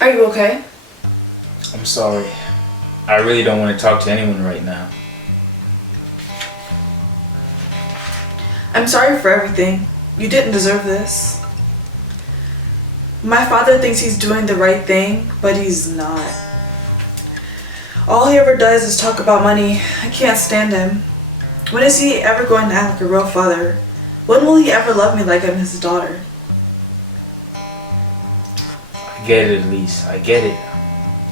Are you okay? I'm sorry. I really don't want to talk to anyone right now. I'm sorry for everything. You didn't deserve this. My father thinks he's doing the right thing, but he's not. All he ever does is talk about money. I can't stand him. When is he ever going to act like a real father? When will he ever love me like I'm his daughter? I get it, Elise. I get it.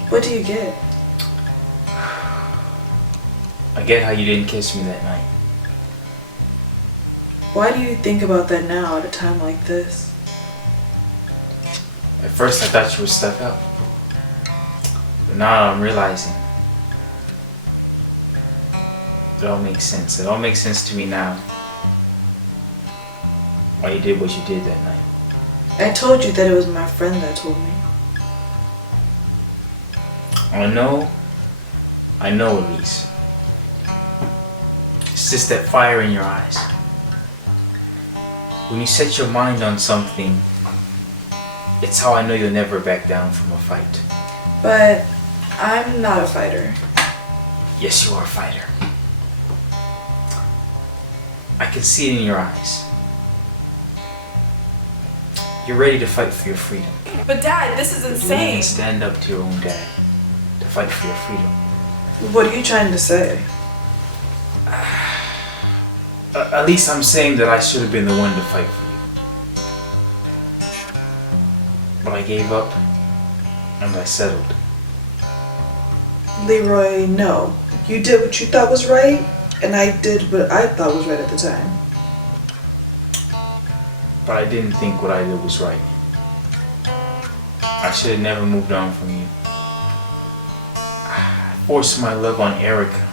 What do you get? I get how you didn't kiss me that night. Why do you think about that now at a time like this? At first I thought you were stuck up. But now I'm realizing it all makes sense. It all makes sense to me now. Why you did what you did that night. I told you that it was my friend that told me. I know, Elise. It's just that fire in your eyes. When you set your mind on something, it's how I know you'll never back down from a fight. But I'm not a fighter. Yes, you are a fighter. I can see it in your eyes. You're ready to fight for your freedom. But Dad, this is You insane. can stand up to your own dad to fight for your freedom. What are you trying to say? At least I'm saying that I should have been the one to fight for you. But I gave up and I settled. Leroy, no. You did what you thought was right, and I did what I thought was right at the time. But I didn't think what I did was right. I should have never moved on from you. I forced my love on Erica.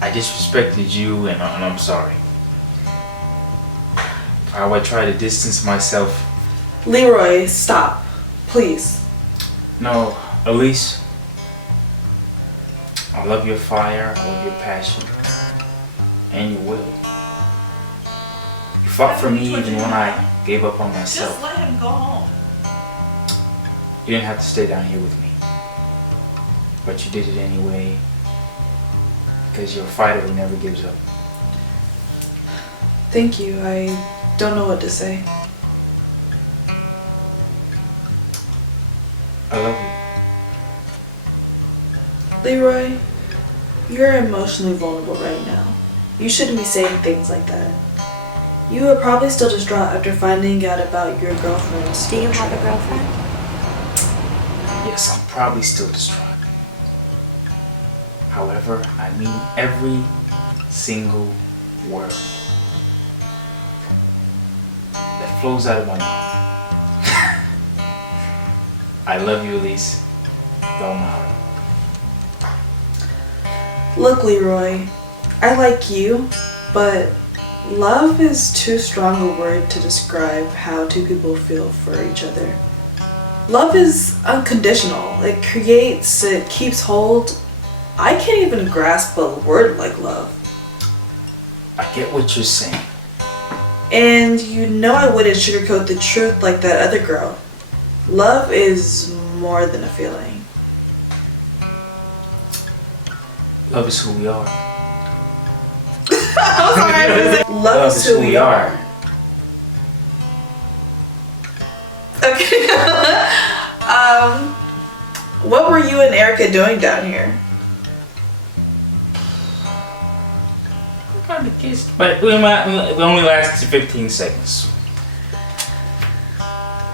I disrespected you and I'm sorry. How I try to distance myself. Leroy, stop. Please. No, Elise. I love your fire, I love your passion, and your will. You fought for me even when I gave up on myself. Just let him go home. You didn't have to stay down here with me. But you did it anyway. Because you're a fighter who never gives up. Thank you. I don't know what to say. I love you. Leroy, you're emotionally vulnerable right now. You shouldn't be saying things like that. You are probably still distraught after finding out about your girlfriend's Do you have a girlfriend? Yes, I'm probably still distraught. However, I mean every single word that flows out of my mouth. I love you, Elise. With all my heart. Look, Leroy, I like you, but love is too strong a word to describe how two people feel for each other. Love is unconditional. It creates, it keeps hold. I can't even grasp a word like love. I get what you're saying. And you know I wouldn't sugarcoat the truth like that other girl. Love is more than a feeling. Love is who we are. I'm sorry. Love is who we are. Okay. What were you and Erica doing down here? We kind of kissed, but we only lasted 15 seconds.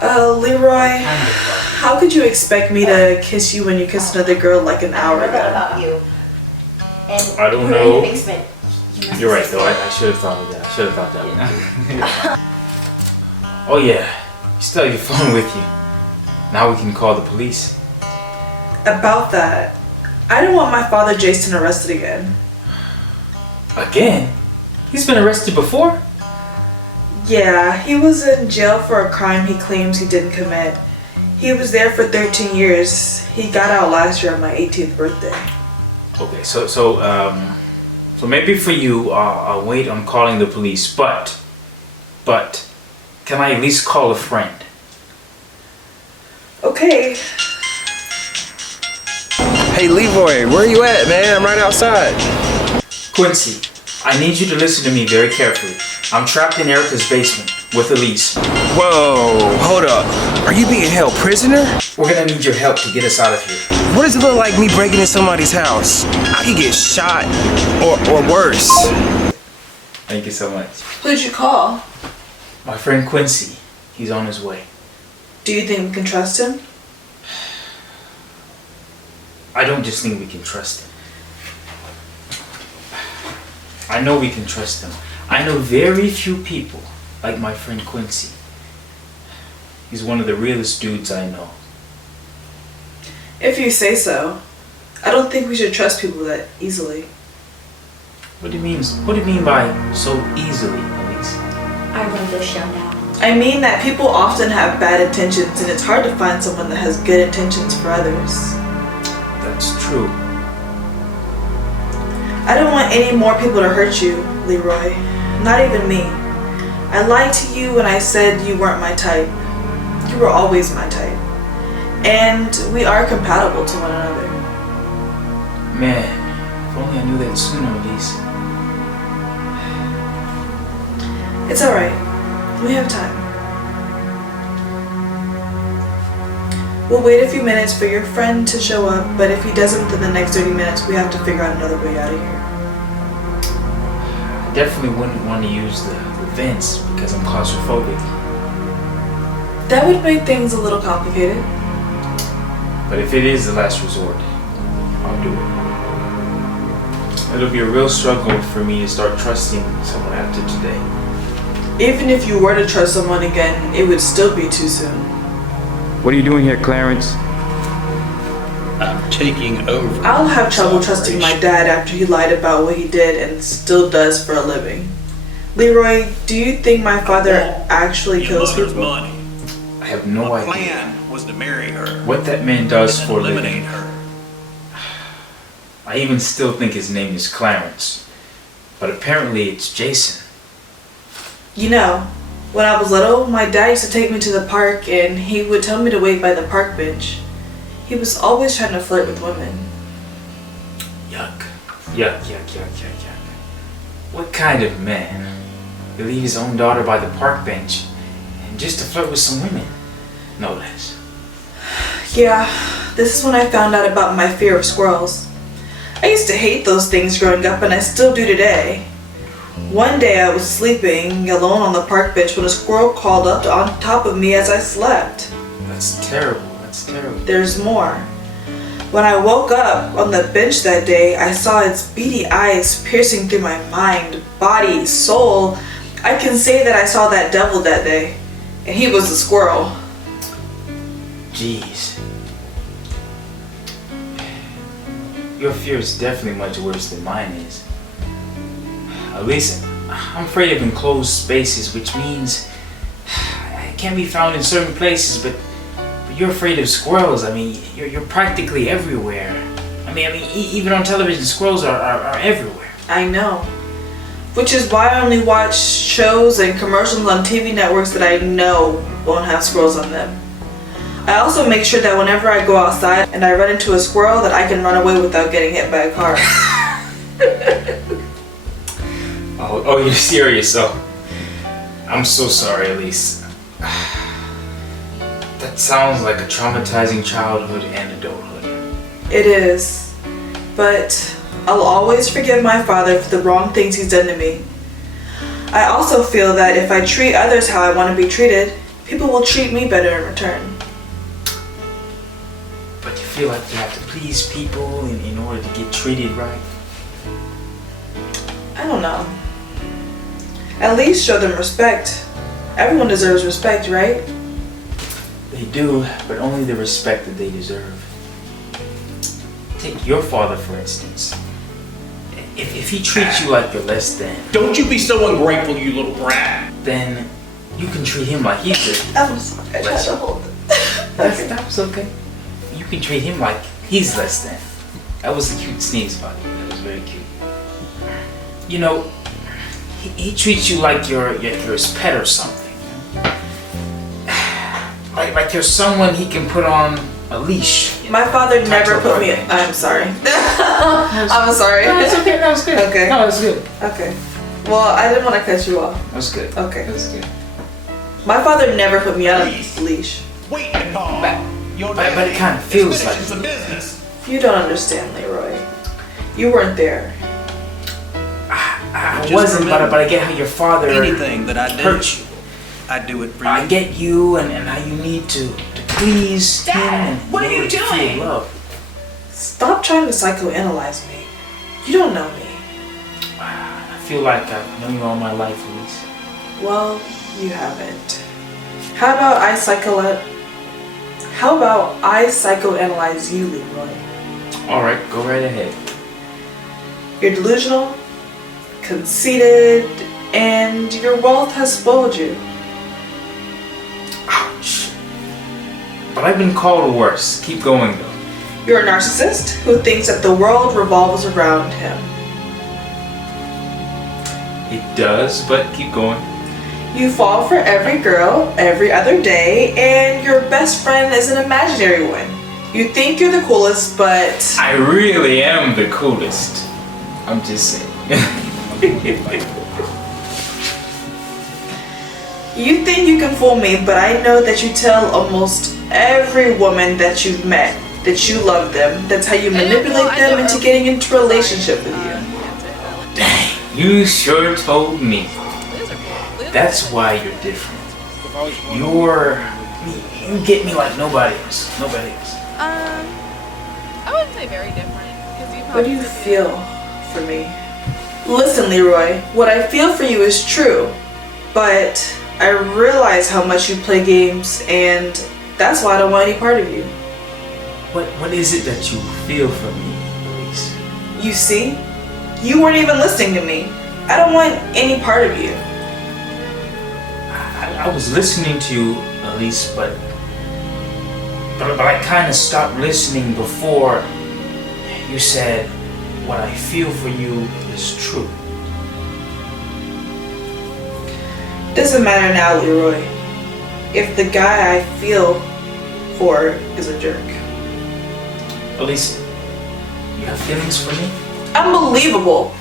Leroy, how could you expect me to kiss you when you kissed another girl like an hour I thought ago? about you. And I don't we're know. in the basement. You're right, though. I should have thought of that. I should have thought that one. Oh yeah, you still have your phone with you. Now we can call the police. About that, I don't want my father Jason arrested again. Again? He's been arrested before? Yeah, he was in jail for a crime he claims he didn't commit. He was there for 13 years. He got out last year on my 18th birthday. Okay, so maybe for you, I'll wait on calling the police, but can I at least call a friend? Okay. Hey Leroy, where you at, man? I'm right outside. Quincy, I need you to listen to me very carefully. I'm trapped in Erica's basement with Elise. Whoa, hold up. Are you being held prisoner? We're gonna need your help to get us out of here. What does it look like me breaking in somebody's house? I could get shot or worse. Thank you so much. Who'd you call? My friend Quincy, he's on his way. Do you think we can trust him? I don't just think we can trust him. I know we can trust him. I know very few people like my friend Quincy. He's one of the realest dudes I know. If you say so. I don't think we should trust people that easily. What do you mean by so easily, Elise? I run this show now. I mean that people often have bad intentions and it's hard to find someone that has good intentions for others. That's true. I don't want any more people to hurt you, Leroy. Not even me. I lied to you when I said you weren't my type. You were always my type. And we are compatible to one another. Man, if only I knew that sooner, Elise. It's alright. We have time. We'll wait a few minutes for your friend to show up, but if he doesn't within the next 30 minutes, we have to figure out another way out of here. I definitely wouldn't want to use the vents because I'm claustrophobic. That would make things a little complicated. But if it is the last resort, I'll do it. It'll be a real struggle for me to start trusting someone after today. Even if you were to trust someone again, it would still be too soon. What are you doing here, Clarence? I'm taking over. I'll have trouble trusting my dad after he lied about what he did and still does for a living. Leroy, do you think my father actually kills people? Money. I have no My idea plan was to marry her. what that man does and for a eliminate living. her. I even still think his name is Clarence, but apparently it's Jason. You know, when I was little, my dad used to take me to the park and he would tell me to wait by the park bench. He was always trying to flirt with women. Yuck. Yuck, yuck, yuck, yuck, yuck. What kind of man would leave his own daughter by the park bench and just to flirt with some women? No less. Yeah, this is when I found out about my fear of squirrels. I used to hate those things growing up and I still do today. One day I was sleeping alone on the park bench when a squirrel crawled up on top of me as I slept. That's terrible. That's terrible. There's more. When I woke up on the bench that day, I saw its beady eyes piercing through my mind, body, soul. I can say that I saw that devil that day, and he was a squirrel. Jeez. Your fear is definitely much worse than mine is. At least I'm afraid of enclosed spaces, which means I can't be found in certain places, but you're afraid of squirrels. I mean, you're practically everywhere. I mean, even on television, squirrels are everywhere. I know. Which is why I only watch shows and commercials on TV networks that I know won't have squirrels on them. I also make sure that whenever I go outside and I run into a squirrel that I can run away without getting hit by a car. Oh, you're serious? Oh, I'm so sorry, Elise. That sounds like a traumatizing childhood and adulthood. It is. But I'll always forgive my father for the wrong things he's done to me. I also feel that if I treat others how I want to be treated, people will treat me better in return. But you feel like you have to please people in order to get treated right? I don't know. At least show them respect. Everyone deserves respect, right? They do, but only the respect that they deserve. Take your father, for instance. If he treats you like you're less than, Don't you be so ungrateful, you little brat. then you can treat him like he's the I'm sorry. I tried to hold it. That's okay. You can treat him like he's less than. That was a cute sneeze, buddy. That was very cute. You know, he treats you like you're his pet or something. Like you're someone he can put on a leash. My father never put me. Range. I'm sorry. I'm sorry. No, it's okay. That was good. Okay. No, that's good. Okay. Well, I didn't want to cut you off. That's good. Okay. That's good. My father never put me on a leash. Wait in the car. But it kind of feels like the business. You don't understand, Leroy. You weren't there. I Just wasn't, remember, but I get how your father Anything that I do, hurt you. I do it for you. I get you and how you need to please him and what are in order you to feel doing? love. Stop trying to psychoanalyze me. You don't know me. I feel like I've known you all my life, Elise. Well, you haven't. How about I psychoanalyze you, Leroy? Alright, go right ahead. You're delusional, conceited, and your wealth has spoiled you. Ouch. But I've been called worse. Keep going though. You're a narcissist who thinks that the world revolves around him. It does, but keep going. You fall for every girl every other day, and your best friend is an imaginary one. You think you're the coolest, but I really am the coolest. I'm just saying. you think you can fool me, but I know that you tell almost every woman that you've met that you love them. That's how you manipulate them into getting into a relationship with you. Dang, you sure told me. That's why you're different. You get me like nobody else. Nobody else. I wouldn't say very different. What do you feel for me? Listen, Leroy, what I feel for you is true, but I realize how much you play games, and that's why I don't want any part of you. What is it that you feel for me, Elise? You see? You weren't even listening to me. I don't want any part of you. I was listening to you, Elise, but I kind of stopped listening before you said what I feel for you is true. Doesn't matter now, Leroy. If the guy I feel for is a jerk. Elise, you have feelings for me? Unbelievable.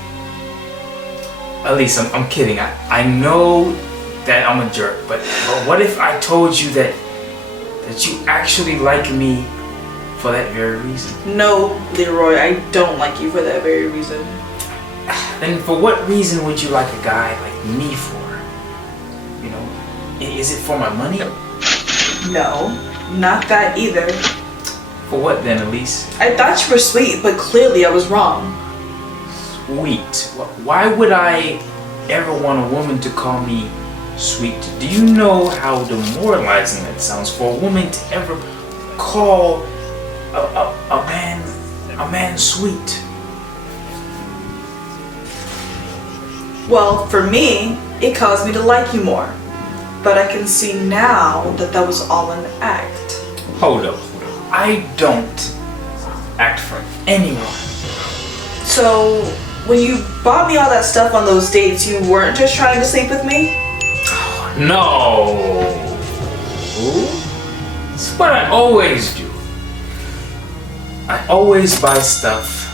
Elise, I'm kidding. I know that I'm a jerk, but what if I told you that you actually like me for that very reason? No, Leroy, I don't like you for that very reason. Then for what reason would you like a guy like me for? You know, is it for my money? No, not that either. For what then, Elise? I thought you were sweet, but clearly I was wrong. Sweet. Why would I ever want a woman to call me sweet? Do you know how demoralizing that sounds for a woman to ever call a man sweet? Well, for me, it caused me to like you more. But I can see now that that was all an act. Hold up. I don't act for anyone. So, when you bought me all that stuff on those dates, you weren't just trying to sleep with me? No. It's what I always do. I always buy stuff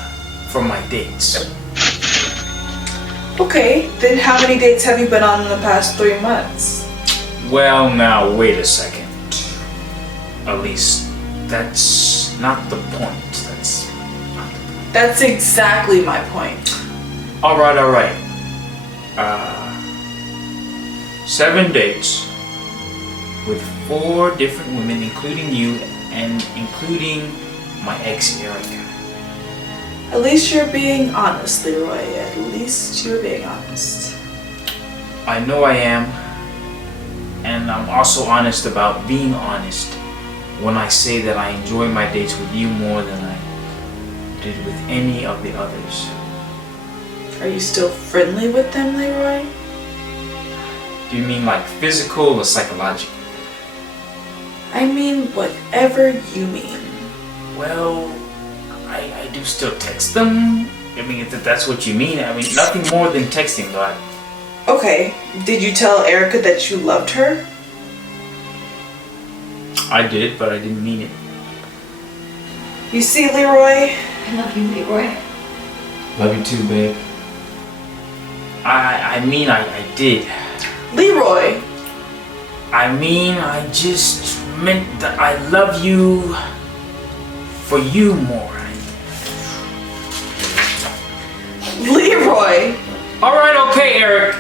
for my dates. Okay, then how many dates have you been on in the past 3 months? Well, now, wait a second. Elise, that's not the point. That's exactly my point. Alright. 7 dates with 4 different women, including you and including my ex, Erica. At least you're being honest, Leroy. At least you're being honest. I know I am, and I'm also honest about being honest when I say that I enjoy my dates with you more than I did with any of the others. Are you still friendly with them, Leroy? Do you mean like physical or psychological? I mean whatever you mean. Well, I do still text them. I mean, if that's what you mean. I mean, nothing more than texting, though. Okay, did you tell Erica that you loved her? I did, but I didn't mean it. You see, Leroy? I love you, Leroy. Love you too, babe. I mean, I did. Leroy! I mean, I just meant that I love you for you more. Leroy! Alright, okay, Eric.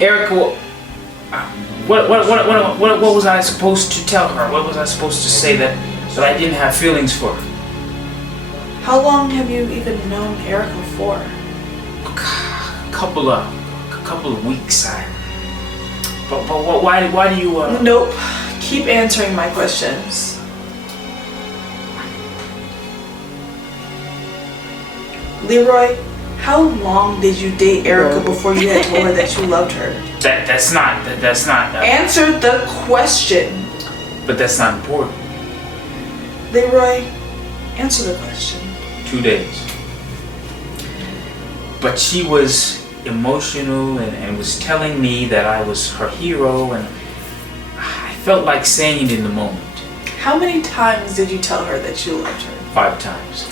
Eric, what was I supposed to tell her? What was I supposed to say that I didn't have feelings for her? How long have you even known Erica for? A couple of weeks. But why do you? Nope. Keep answering my questions. Leroy, how long did you date Erica before you had told her that you loved her? That's not. Answer the question. But that's not important. Leroy, answer the question. 2 days. But she was emotional and was telling me that I was her hero, and I felt like saying it in the moment. How many times did you tell her that you loved her? 5 times.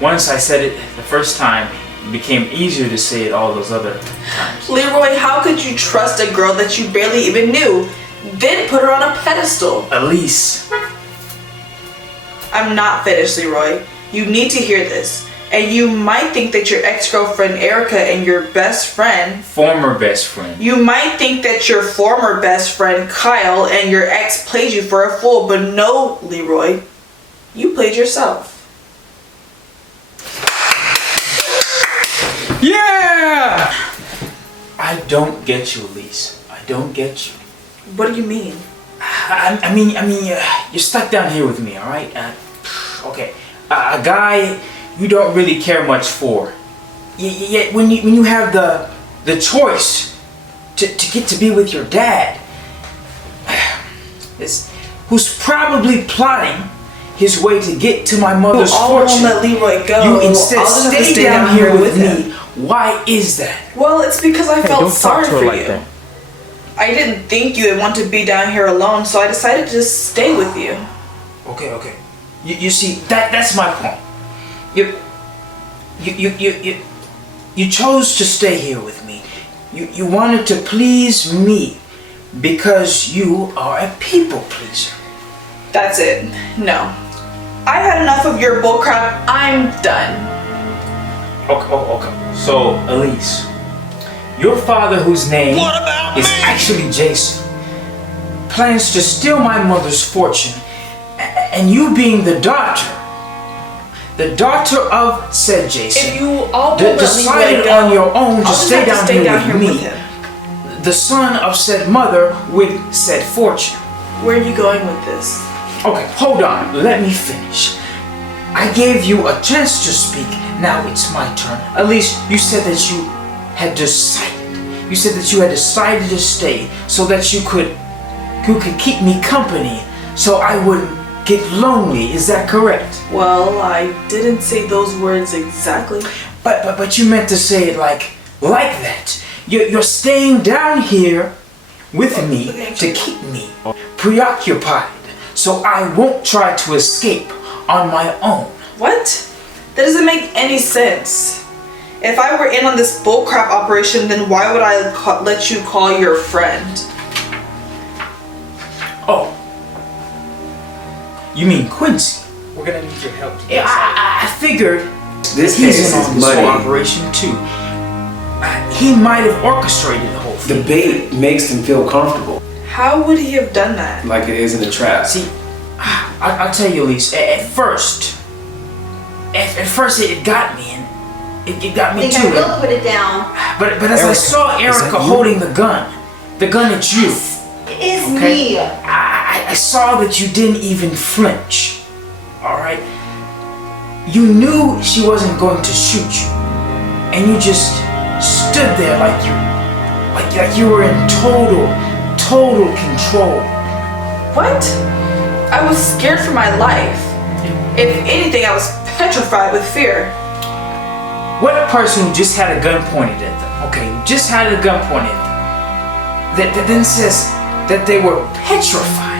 Once I said it the first time, it became easier to say it all those other times. Leroy, how could you trust a girl that you barely even knew, then put her on a pedestal? Elise. I'm not finished, Leroy. You need to hear this. And you might think that your ex-girlfriend Erica and your best friend... Former best friend. You might think that your former best friend Kyle and your ex played you for a fool, but no, Leroy. You played yourself. Yeah! I don't get you, Elise. I don't get you. What do you mean? I mean, you're stuck down here with me, all right? Okay, a guy you don't really care much for. Yet when you have the choice to get to be with your dad, who's probably plotting his way to get to my mother's fortune. Let Leroy go. You instead stay down here with me. Why is that? Well, it's because I felt sorry for like you. that. I didn't think you would want to be down here alone, so I decided to just stay with you. Okay. You see, that's my point. You chose to stay here with me. You wanted to please me because you are a people pleaser. That's it. No. I've had enough of your bullcrap. I'm done. Okay. So, Elise, your father, whose name is actually Jason, plans to steal my mother's fortune, and you being the daughter of said Jason, If you all decided on your own to stay down here with me, the son of said mother with said fortune. Where are you going with this? Okay, hold on, let me finish. I gave you a chance to speak, now it's my turn. Elise, you said that you had decided. You said that you had decided to stay so that you could keep me company so I wouldn't get lonely, is that correct? Well, I didn't say those words exactly. But you meant to say it like that. You're staying down here with me to keep me preoccupied so I won't try to escape on my own. What? That doesn't make any sense. If I were in on this bullcrap operation, then why would I let you call your friend? Oh. You mean Quincy? We're gonna need your help. Yeah, I figured This he's case in is on this whole muddy. operation too. He might have orchestrated the whole thing. The bait makes them feel comfortable, How would he have done that? like it is in a trap. See, I'll tell you, Elise. At first it got me, and it got I me think too. I will put it down. But as I saw Erica holding the gun at you, It is okay? me. I saw that you didn't even flinch. All right. You knew she wasn't going to shoot you, and you just stood there like you were in total control. What? I was scared for my life. If anything, I was petrified with fear. What person who just had a gun pointed at them, okay, just had a gun pointed at them, that then says that they were petrified?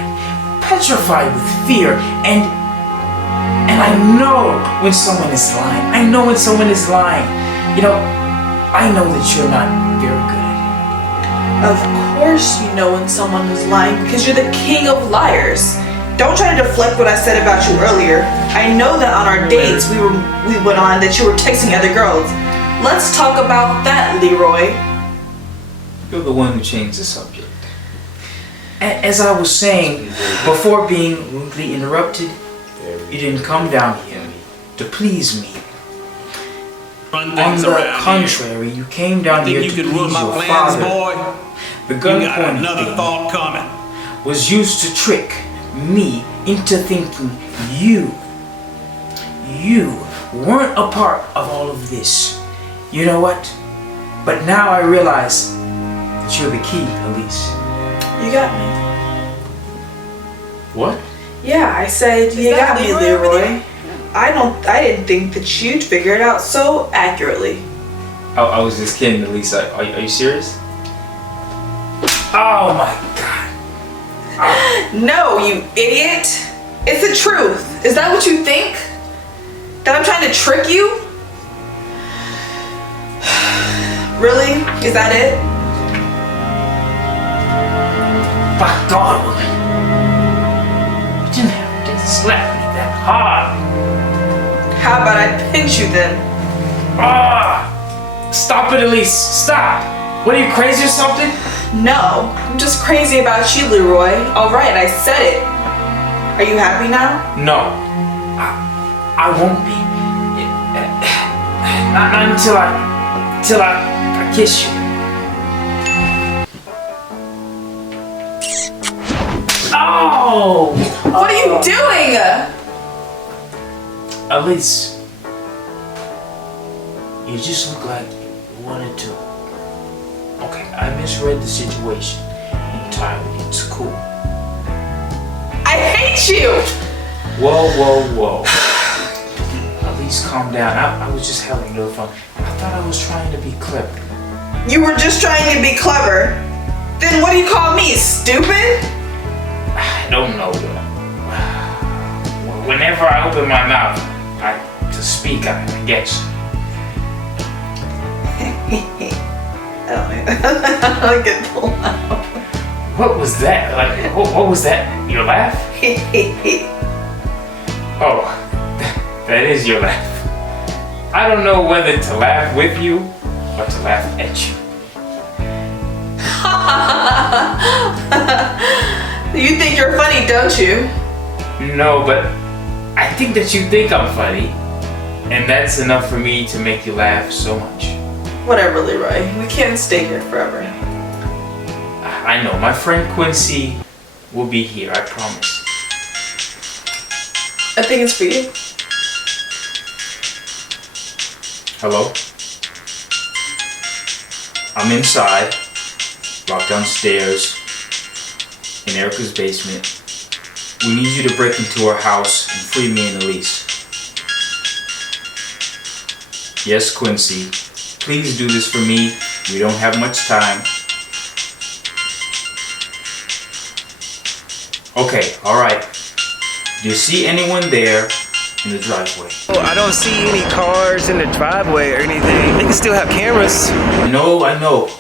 petrified with fear, and I know when someone is lying. I know when someone is lying. You know, I know that you're not very good at Of course you know when someone is lying because you're the king of liars. Don't try to deflect what I said about you earlier. I know that on our dates we went on that you were texting other girls. Let's talk about that, Leroy. it. You're the one who changed the subject. As I was saying, before being rudely interrupted, you didn't come down here to please me. Run On things the around contrary, you came down here. here Think to you can ruin please my your plans, father. boy? The You gun got pointing another thing thought coming. was used to trick me into thinking you weren't a part of all of this. You know what? But now I realize that you're the key, Elise. You got me. What? Yeah, I said you that got me, Leroy over Leroy. I didn't think that you'd figure it out so accurately. I was just kidding, Elise. Are you serious? Oh my god. No, you idiot. It's the truth. Is that what you think? That I'm trying to trick you? Really? Is that it? By God, woman. You didn't have to slap me that hard. How about I pinch you then? Ah! Stop it, Elise. Stop. What, are you crazy or something? No, I'm just crazy about you, Leroy. Alright, I said it. Are you happy now? No. I won't be. Not until I kiss you. Oh! What are you doing? Elise, you just look like you wanted to. Okay, I misread the situation entirely. It's cool. I hate you! Whoa. Elise, calm down. I was just having a little fun. I thought I was trying to be clever. You were just trying to be clever. Then what do you call me, stupid? I don't know. Whenever I open my mouth to speak, I guess. I don't get the laugh. What was that? Like, what was that? Your laugh? Oh, that is your laugh. I don't know whether to laugh with you or to laugh at you. You think you're funny, don't you? No, but I think that you think I'm funny, and that's enough for me to make you laugh so much. Whatever, Leroy. We can't stay here forever. I know, my friend Quincy will be here, I promise. I think it's for you. Hello? I'm inside, locked downstairs, in Erica's basement. We need you to break into our house and free me and Elise. Yes, Quincy, please do this for me. We don't have much time. Okay, alright. Do you see anyone there in the driveway? Oh, I don't see any cars in the driveway or anything. They can still have cameras. No, I know.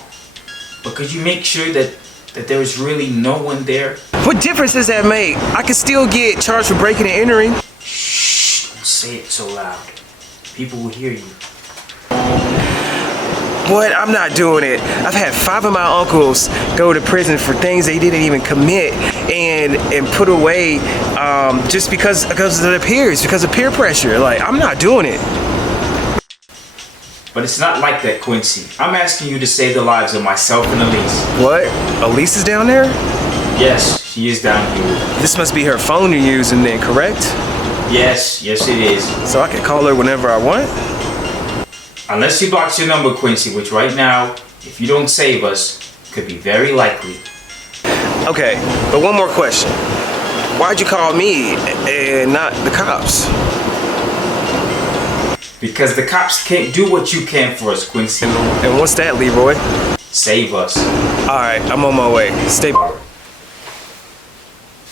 But could you make sure that there is really no one there? What difference does that make? I can still get charged for breaking and entering. Shh, don't say it so loud. People will hear you. What? I'm not doing it. I've had 5 of my uncles go to prison for things they didn't even commit and put away just because of their peers, because of peer pressure. Like, I'm not doing it. But it's not like that, Quincy. I'm asking you to save the lives of myself and Elise. What? Elise is down there? Yes, she is down here. This must be her phone you're using then, correct? Yes, it is. So I can call her whenever I want? Unless she blocks your number, Quincy, which right now, if you don't save us, could be very likely. Okay, but one more question. Why'd you call me and not the cops? Because the cops can't do what you can for us, Quincy. And what's that, Leroy? Save us. Alright, I'm on my way. Stay.